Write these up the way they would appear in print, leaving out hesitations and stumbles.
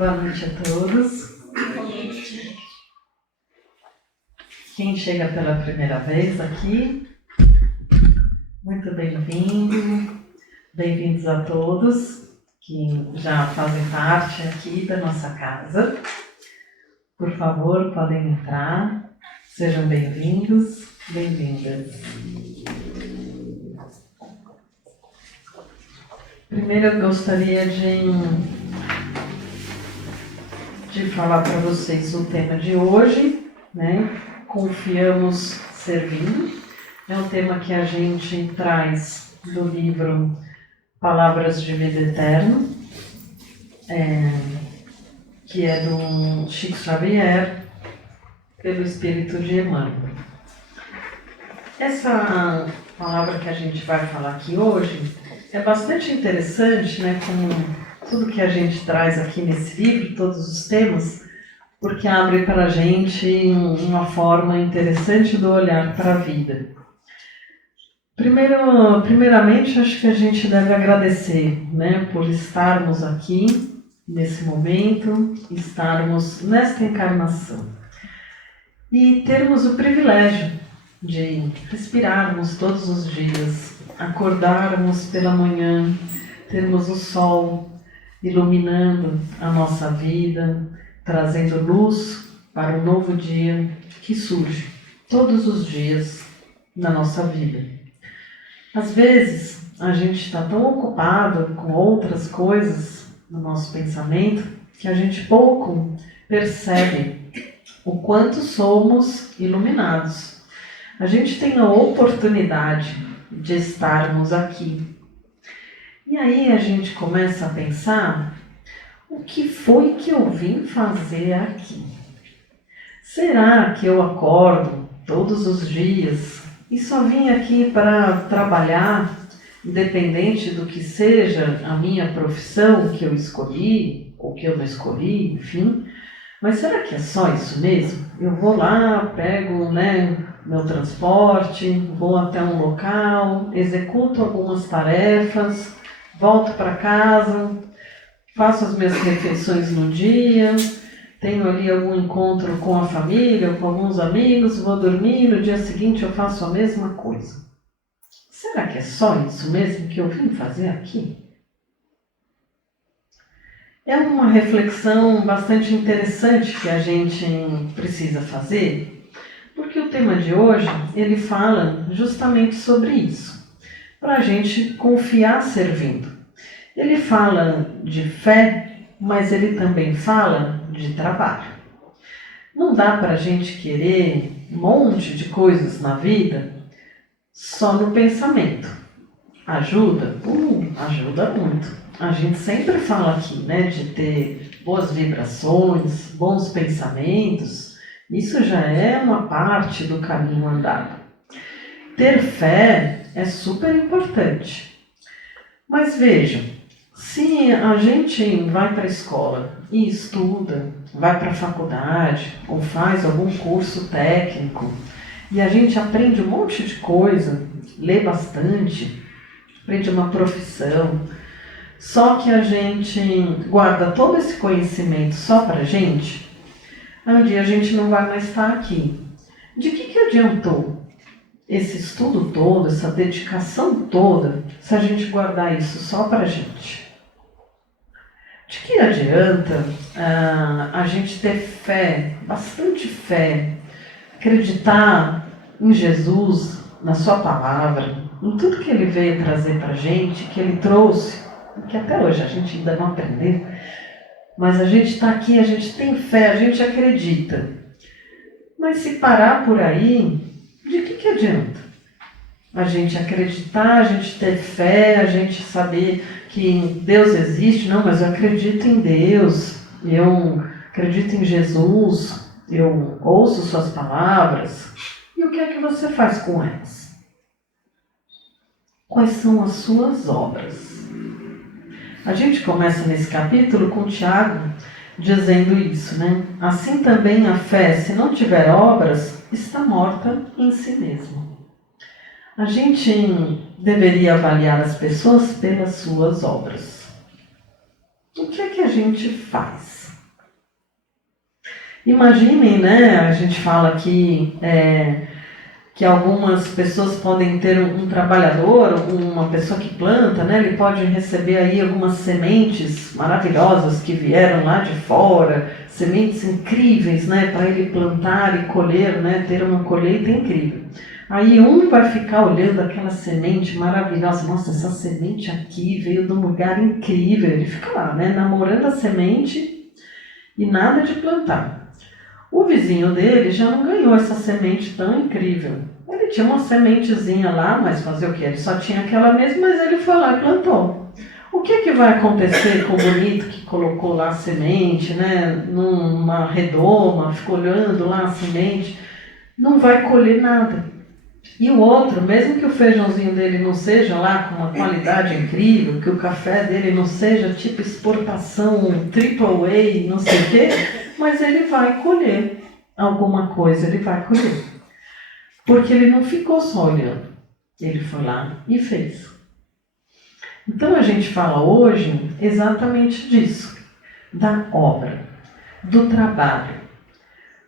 Boa noite a todos. Quem chega pela primeira vez aqui, muito bem-vindo. Bem-vindos a todos que já fazem parte aqui da nossa casa. Por favor, podem entrar. Sejam bem-vindos, bem-vindas. Primeiro eu gostaria de falar para vocês o tema de hoje, né? Confiamos servindo. É um tema que a gente traz do livro Palavras de Vida Eterna, que é do Chico Xavier, pelo Espírito de Emmanuel. Essa palavra que a gente vai falar aqui hoje é bastante interessante, né? Como tudo que a gente traz aqui nesse livro, todos os temas, porque abre para a gente uma forma interessante do olhar para a vida. Primeiramente, acho que a gente deve agradecer, né, por estarmos aqui nesse momento, estarmos nesta encarnação e termos o privilégio de respirarmos todos os dias, acordarmos pela manhã, termos o sol iluminando a nossa vida, trazendo luz para o novo dia que surge todos os dias na nossa vida. Às vezes, a gente está tão ocupado com outras coisas no nosso pensamento que a gente pouco percebe o quanto somos iluminados. A gente tem a oportunidade de estarmos aqui. E aí a gente começa a pensar: o que foi que eu vim fazer aqui? Será que eu acordo todos os dias e só vim aqui para trabalhar, independente do que seja a minha profissão que eu escolhi, ou que eu não escolhi, enfim? Mas será que é só isso mesmo? Eu vou lá, pego, meu transporte, vou até um local, executo algumas tarefas, volto para casa, faço as minhas refeições no dia, tenho ali algum encontro com a família, com alguns amigos, vou dormir, no dia seguinte eu faço a mesma coisa. Será que é só isso mesmo que eu vim fazer aqui? É uma reflexão bastante interessante que a gente precisa fazer, porque o tema de hoje, ele fala justamente sobre isso, para a gente confiar servindo. Ele fala de fé, mas ele também fala de trabalho. Não dá para a gente querer um monte de coisas na vida só no pensamento. Ajuda? Ajuda muito. A gente sempre fala aqui, de ter boas vibrações, bons pensamentos. Isso já é uma parte do caminho andado. Ter fé é super importante. Mas vejam, se a gente vai para a escola e estuda, vai para a faculdade ou faz algum curso técnico e a gente aprende um monte de coisa, lê bastante, aprende uma profissão, só que a gente guarda todo esse conhecimento só para a gente, aí um dia a gente não vai mais estar aqui. De que adiantou esse estudo todo, essa dedicação toda, se a gente guardar isso só para a gente? De que adianta a gente ter fé, bastante fé, acreditar em Jesus, na sua palavra, em tudo que ele veio trazer para a gente, que ele trouxe, que até hoje a gente ainda não aprendeu, mas a gente está aqui, a gente tem fé, a gente acredita. Mas se parar por aí, de que adianta? A gente acreditar, a gente ter fé, a gente saber que Deus existe. Não, mas eu acredito em Deus, eu acredito em Jesus, eu ouço suas palavras. E o que é que você faz com elas? Quais são as suas obras? A gente começa nesse capítulo com Tiago dizendo isso, Assim também a fé, se não tiver obras, está morta em si mesma. A gente deveria avaliar as pessoas pelas suas obras. O que é que a gente faz? Imaginem, né? A gente fala que algumas pessoas podem ter um trabalhador, uma pessoa que planta, né? Ele pode receber aí algumas sementes maravilhosas que vieram lá de fora, sementes incríveis, né? Para ele plantar e colher, né? Ter uma colheita incrível. Aí um vai ficar olhando aquela semente maravilhosa, nossa, essa semente aqui veio de um lugar incrível, ele fica lá, né? Namorando a semente e nada de plantar. O vizinho dele já não ganhou essa semente tão incrível. Ele tinha uma sementezinha lá, mas fazer o quê? Ele só tinha aquela mesma, mas ele foi lá e plantou. O que vai acontecer com o bonito que colocou lá a semente, né? Numa redoma, ficou olhando lá a semente? Não vai colher nada. E o outro, mesmo que o feijãozinho dele não seja lá com uma qualidade incrível, que o café dele não seja tipo exportação, triple A, não sei o quê, mas ele vai colher alguma coisa, ele vai colher. Porque ele não ficou só olhando, ele foi lá e fez. Então a gente fala hoje exatamente disso, da obra, do trabalho.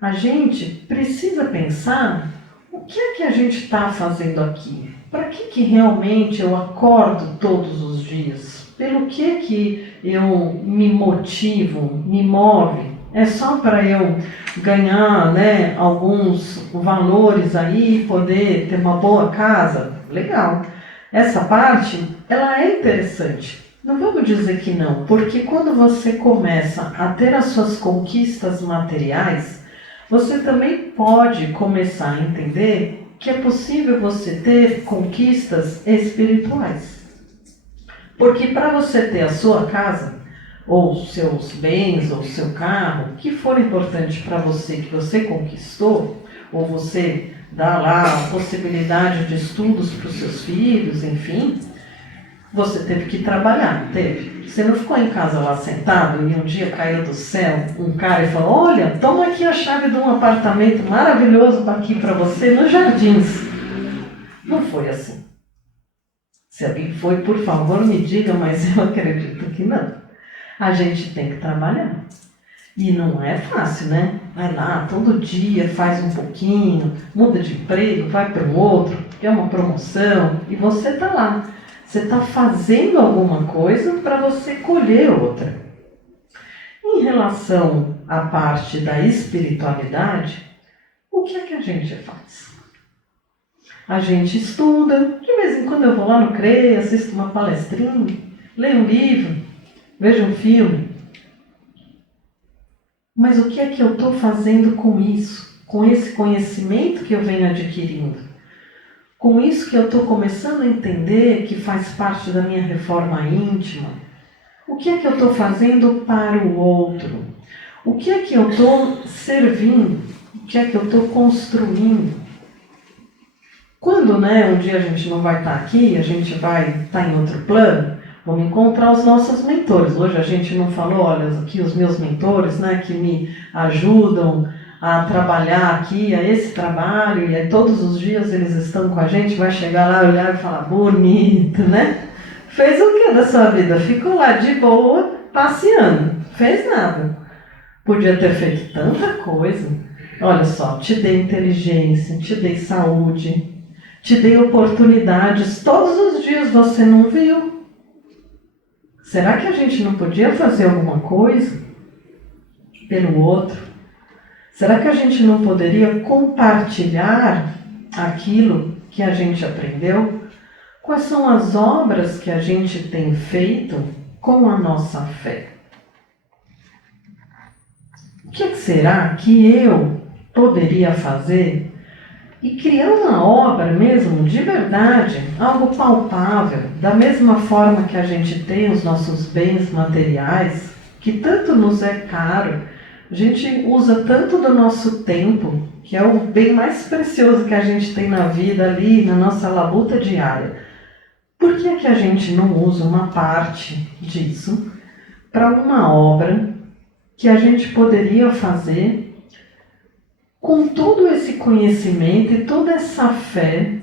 A gente precisa pensar o que é que a gente está fazendo aqui? Para que realmente eu acordo todos os dias? Pelo que eu me motivo, me move? É só para eu ganhar, né, alguns valores aí, poder ter uma boa casa? Legal. Essa parte, ela é interessante. Não vamos dizer que não, porque quando você começa a ter as suas conquistas materiais, você também pode começar a entender que é possível você ter conquistas espirituais. Porque para você ter a sua casa, ou seus bens, ou seu carro, que for importante para você, que você conquistou, ou você dá lá a possibilidade de estudos para os seus filhos, enfim, você teve que trabalhar, teve. Você não ficou em casa lá sentado e um dia caiu do céu um cara e falou, olha, toma aqui a chave de um apartamento maravilhoso aqui para você nos Jardins. Não foi assim. Se alguém foi, por favor, me diga, mas eu acredito que não. A gente tem que trabalhar. E não é fácil, né? Vai lá, todo dia, faz um pouquinho, muda de emprego, vai para um outro, quer uma promoção, e você está lá. Você está fazendo alguma coisa para você colher outra. Em relação à parte da espiritualidade, o que é que a gente faz? A gente estuda, de vez em quando eu vou lá no CREA, assisto uma palestrinha, leio um livro, vejo um filme. Mas o que é que eu estou fazendo com isso? Com esse conhecimento que eu venho adquirindo? Com isso que eu estou começando a entender que faz parte da minha reforma íntima, o que é que eu estou fazendo para o outro? O que é que eu estou servindo? O que é que eu estou construindo? Quando, um dia a gente não vai estar aqui, a gente vai estar em outro plano, vamos encontrar os nossos mentores. Hoje a gente não falou, olha, aqui os meus mentores, que me ajudam a trabalhar aqui, a esse trabalho, e aí todos os dias eles estão com a gente, vai chegar lá, olhar e falar, bonito, né? Fez o que da sua vida? Ficou lá de boa, passeando, fez nada. Podia ter feito tanta coisa. Olha só, te dei inteligência, te dei saúde, te dei oportunidades, todos os dias você não viu. Será que a gente não podia fazer alguma coisa pelo outro? Será que a gente não poderia compartilhar aquilo que a gente aprendeu? Quais são as obras que a gente tem feito com a nossa fé? O que será que eu poderia fazer e criar uma obra mesmo, de verdade, algo palpável, da mesma forma que a gente tem os nossos bens materiais, que tanto nos é caro, a gente usa tanto do nosso tempo, que é o bem mais precioso que a gente tem na vida ali, na nossa labuta diária. Por que é que a gente não usa uma parte disso para uma obra que a gente poderia fazer com todo esse conhecimento e toda essa fé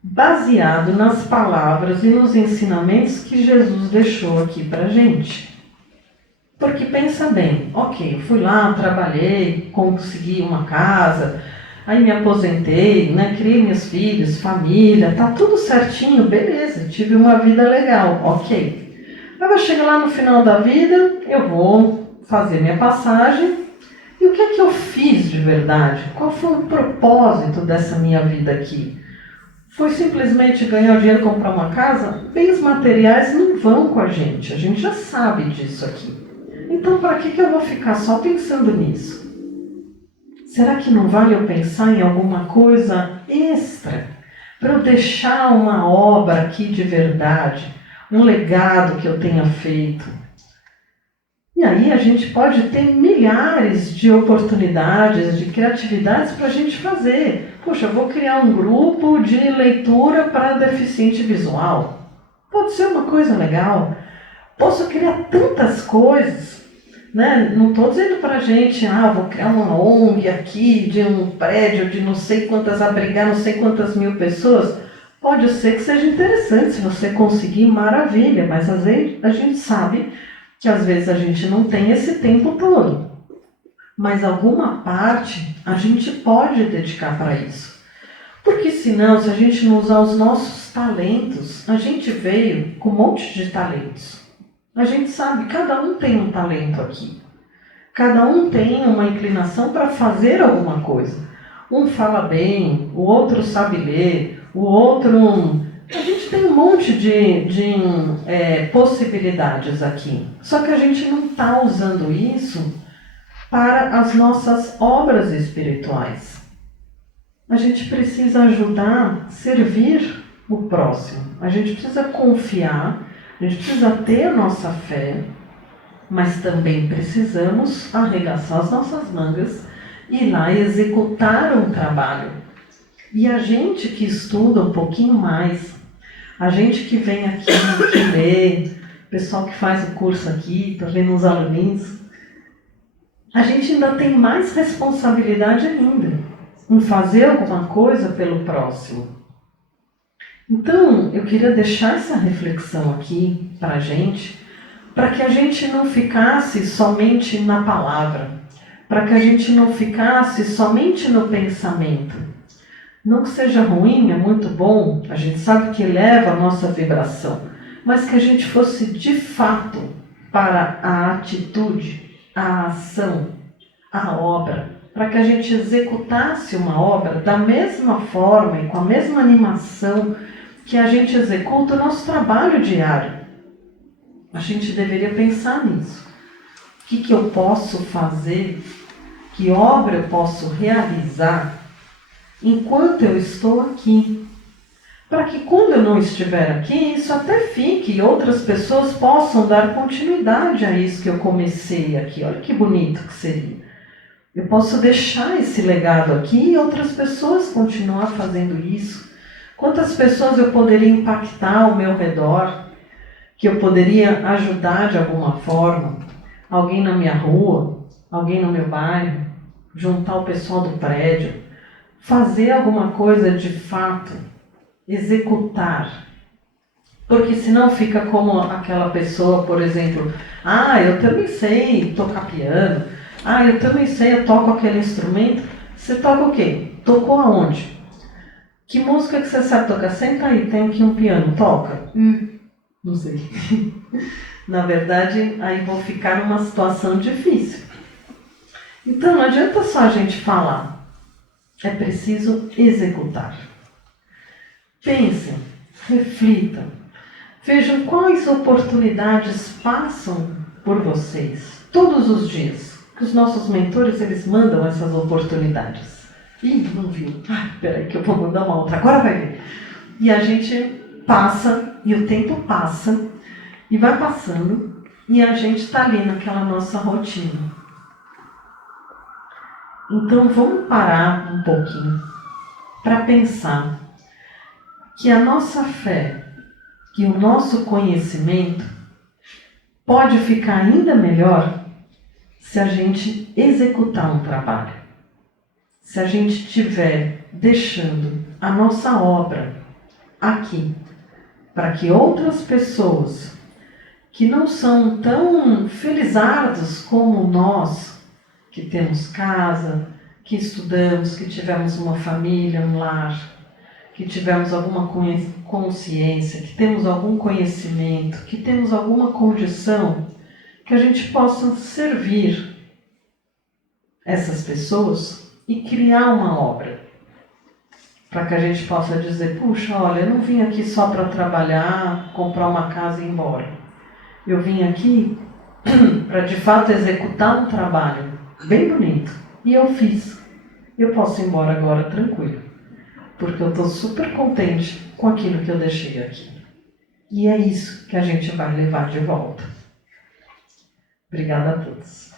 baseado nas palavras e nos ensinamentos que Jesus deixou aqui para a gente? Porque pensa bem, ok, eu fui lá, trabalhei, consegui uma casa, aí me aposentei, né, criei meus filhos, família, tá tudo certinho, beleza, tive uma vida legal, ok. Aí vai chegar lá no final da vida, eu vou fazer minha passagem, e o que é que eu fiz de verdade? Qual foi o propósito dessa minha vida aqui? Foi simplesmente ganhar dinheiro e comprar uma casa? Bens materiais não vão com a gente já sabe disso aqui. Então, para que eu vou ficar só pensando nisso? Será que não vale eu pensar em alguma coisa extra? Para eu deixar uma obra aqui de verdade, um legado que eu tenha feito. E aí a gente pode ter milhares de oportunidades, de criatividades para a gente fazer. Poxa, eu vou criar um grupo de leitura para deficiente visual. Pode ser uma coisa legal. Posso criar tantas coisas, né? Não estou dizendo para a gente, vou criar uma ONG aqui, de um prédio de não sei quantas, abrigar não sei quantas mil pessoas. Pode ser que seja interessante, se você conseguir, maravilha, mas às vezes a gente sabe que às vezes a gente não tem esse tempo todo. Mas alguma parte a gente pode dedicar para isso. Porque senão, se a gente não usar os nossos talentos, a gente veio com um monte de talentos. A gente sabe, cada um tem um talento aqui. Cada um tem uma inclinação para fazer alguma coisa. Um fala bem, o outro sabe ler, o outro... A gente tem um monte de possibilidades aqui. Só que a gente não está usando isso para as nossas obras espirituais. A gente precisa ajudar, servir o próximo. A gente precisa confiar, a gente precisa ter a nossa fé, mas também precisamos arregaçar as nossas mangas e ir lá executar um trabalho. E a gente que estuda um pouquinho mais, a gente que vem aqui, que lê, o pessoal que faz o curso aqui, está vendo os alunos, a gente ainda tem mais responsabilidade ainda em fazer alguma coisa pelo próximo. Então, eu queria deixar essa reflexão aqui para que a gente não ficasse somente na palavra, para que a gente não ficasse somente no pensamento. Não que seja ruim, é muito bom, a gente sabe que eleva a nossa vibração, mas que a gente fosse de fato para a atitude, a ação, a obra, para que a gente executasse uma obra da mesma forma e com a mesma animação que a gente executa o nosso trabalho diário. A gente deveria pensar nisso. O que eu posso fazer? Que obra eu posso realizar enquanto eu estou aqui? Para que quando eu não estiver aqui, isso até fique e outras pessoas possam dar continuidade a isso que eu comecei aqui. Olha que bonito que seria. Eu posso deixar esse legado aqui e outras pessoas continuar fazendo isso. Quantas pessoas eu poderia impactar ao meu redor, que eu poderia ajudar de alguma forma? Alguém na minha rua, alguém no meu bairro, juntar o pessoal do prédio, fazer alguma coisa de fato, executar. Porque senão fica como aquela pessoa, por exemplo, eu também sei tocar piano, eu também sei, eu toco aquele instrumento. Você toca o quê? Tocou aonde? Que música que você sabe tocar? Senta aí, tem aqui um piano, toca. Não sei. Na verdade, aí vou ficar numa situação difícil. Então, não adianta só a gente falar. É preciso executar. Pensem, reflitam. Vejam quais oportunidades passam por vocês todos os dias. Que os nossos mentores, eles mandam essas oportunidades. Ih, não viu. Peraí que eu vou mandar uma outra. Agora vai ver. E a gente passa, e o tempo passa, e vai passando, e a gente está ali naquela nossa rotina. Então vamos parar um pouquinho para pensar que a nossa fé, que o nosso conhecimento pode ficar ainda melhor se a gente executar um trabalho. Se a gente estiver deixando a nossa obra aqui, para que outras pessoas que não são tão felizardos como nós, que temos casa, que estudamos, que tivemos uma família, um lar, que tivemos alguma consciência, que temos algum conhecimento, que temos alguma condição, que a gente possa servir essas pessoas e criar uma obra. Para que a gente possa dizer, puxa, olha, eu não vim aqui só para trabalhar, comprar uma casa e ir embora. Eu vim aqui para de fato executar um trabalho bem bonito. E eu fiz. Eu posso ir embora agora tranquilo. Porque eu estou super contente com aquilo que eu deixei aqui. E é isso que a gente vai levar de volta. Obrigada a todos.